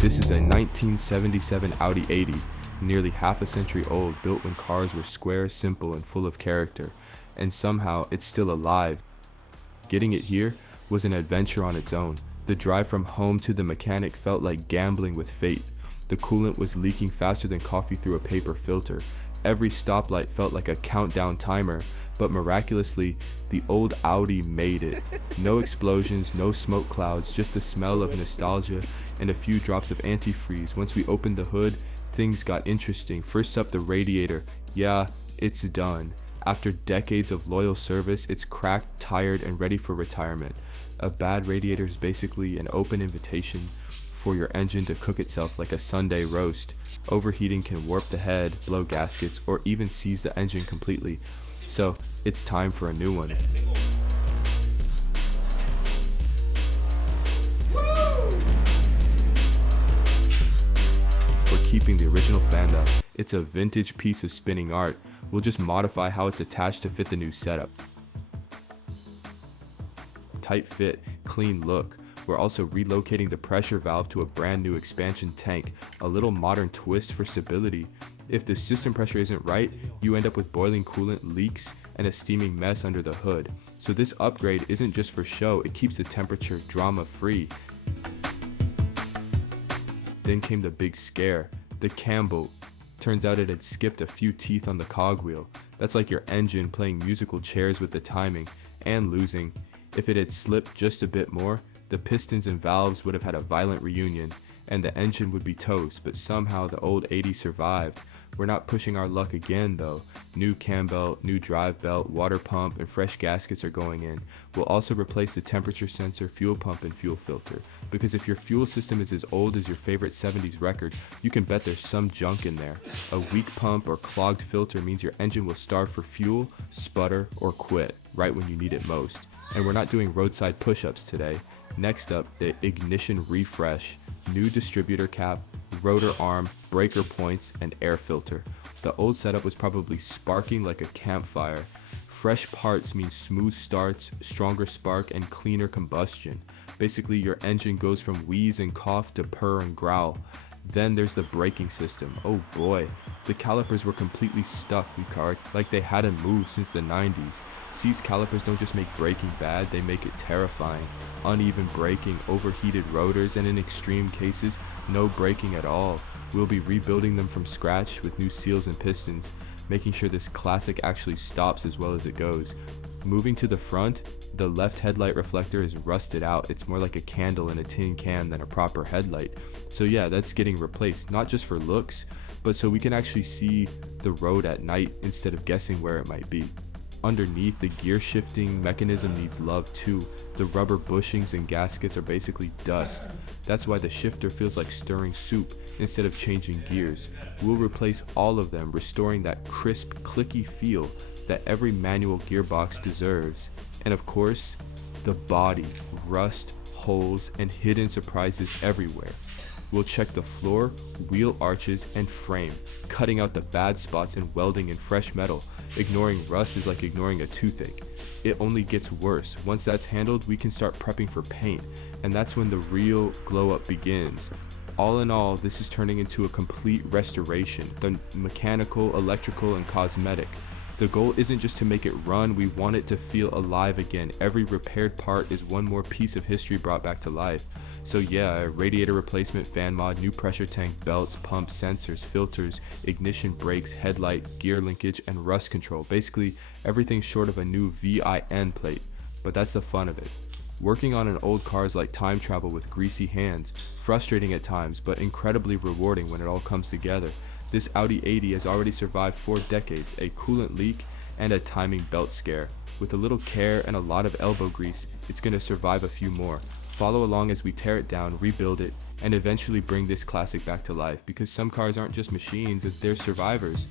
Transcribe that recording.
This is a 1977 Audi 80, nearly half a century old, built when cars were square, simple, and full of character, and somehow it's still alive. Getting it here was an adventure on its own. The drive from home to the mechanic felt like gambling with fate. The coolant was leaking faster than coffee through a paper filter. Every stoplight felt like a countdown timer, but miraculously, the old Audi made it. No explosions, no smoke clouds, just the smell of nostalgia and a few drops of antifreeze. Once we opened the hood, things got interesting. First up, the radiator. Yeah, it's done. After decades of loyal service, it's cracked, tired, and ready for retirement. A bad radiator is basically an open invitation for your engine to cook itself like a Sunday roast. Overheating can warp the head, blow gaskets, or even seize the engine completely. So, it's time for a new one. We're keeping the original fanda. It's a vintage piece of spinning art. We'll just modify how it's attached to fit the new setup. Tight fit, clean look. We're also relocating the pressure valve to a brand new expansion tank, a little modern twist for stability. If the system pressure isn't right, you end up with boiling coolant, leaks, and a steaming mess under the hood. So this upgrade isn't just for show, it keeps the temperature drama free. Then came the big scare, the cambelt. Turns out it had skipped a few teeth on the cogwheel. That's like your engine playing musical chairs with the timing, and losing. If it had slipped just a bit more, the pistons and valves would have had a violent reunion, and the engine would be toast, but somehow the old 80 survived. We're not pushing our luck again though. New cambelt, new drive belt, water pump, and fresh gaskets are going in. We'll also replace the temperature sensor, fuel pump, and fuel filter. Because if your fuel system is as old as your favorite 70s record, you can bet there's some junk in there. A weak pump or clogged filter means your engine will starve for fuel, sputter, or quit right when you need it most. And we're not doing roadside push-ups today. Next up, the ignition refresh. New distributor cap, rotor arm, breaker points, and air filter. The old setup was probably sparking like a campfire. Fresh parts mean smooth starts, stronger spark, and cleaner combustion. Basically, your engine goes from wheeze and cough to purr and growl. Then there's the braking system. Oh boy, the calipers were completely stuck, Lytkarino, like they hadn't moved since the 90s. These calipers don't just make braking bad, they make it terrifying. Uneven braking, overheated rotors, and in extreme cases, no braking at all. We'll be rebuilding them from scratch with new seals and pistons, making sure this classic actually stops as well as it goes. Moving to the front, the left headlight reflector is rusted out. It's more like a candle in a tin can than a proper headlight. So yeah, that's getting replaced, not just for looks, but so we can actually see the road at night instead of guessing where it might be. Underneath, the gear shifting mechanism needs love too. The rubber bushings and gaskets are basically dust. That's why the shifter feels like stirring soup instead of changing gears. We'll replace all of them, restoring that crisp, clicky feel that every manual gearbox deserves. And of course, the body, rust, holes, and hidden surprises everywhere. We'll check the floor, wheel arches, and frame, cutting out the bad spots and welding in fresh metal. Ignoring rust is like ignoring a toothache. It only gets worse. Once that's handled, we can start prepping for paint, and that's when the real glow up begins. All in all, this is turning into a complete restoration, the mechanical, electrical, and cosmetic. The goal isn't just to make it run, we want it to feel alive again. Every repaired part is one more piece of history brought back to life. So yeah, radiator replacement, fan mod, new pressure tank, belts, pumps, sensors, filters, ignition, brakes, headlight, gear linkage, and rust control. Basically, everything short of a new VIN plate. But that's the fun of it. Working on an old car is like time travel with greasy hands, frustrating at times, but incredibly rewarding when it all comes together. This Audi 80 has already survived 4 decades, a coolant leak, and a timing belt scare. With a little care and a lot of elbow grease, it's going to survive a few more. Follow along as we tear it down, rebuild it, and eventually bring this classic back to life, because some cars aren't just machines, they're survivors.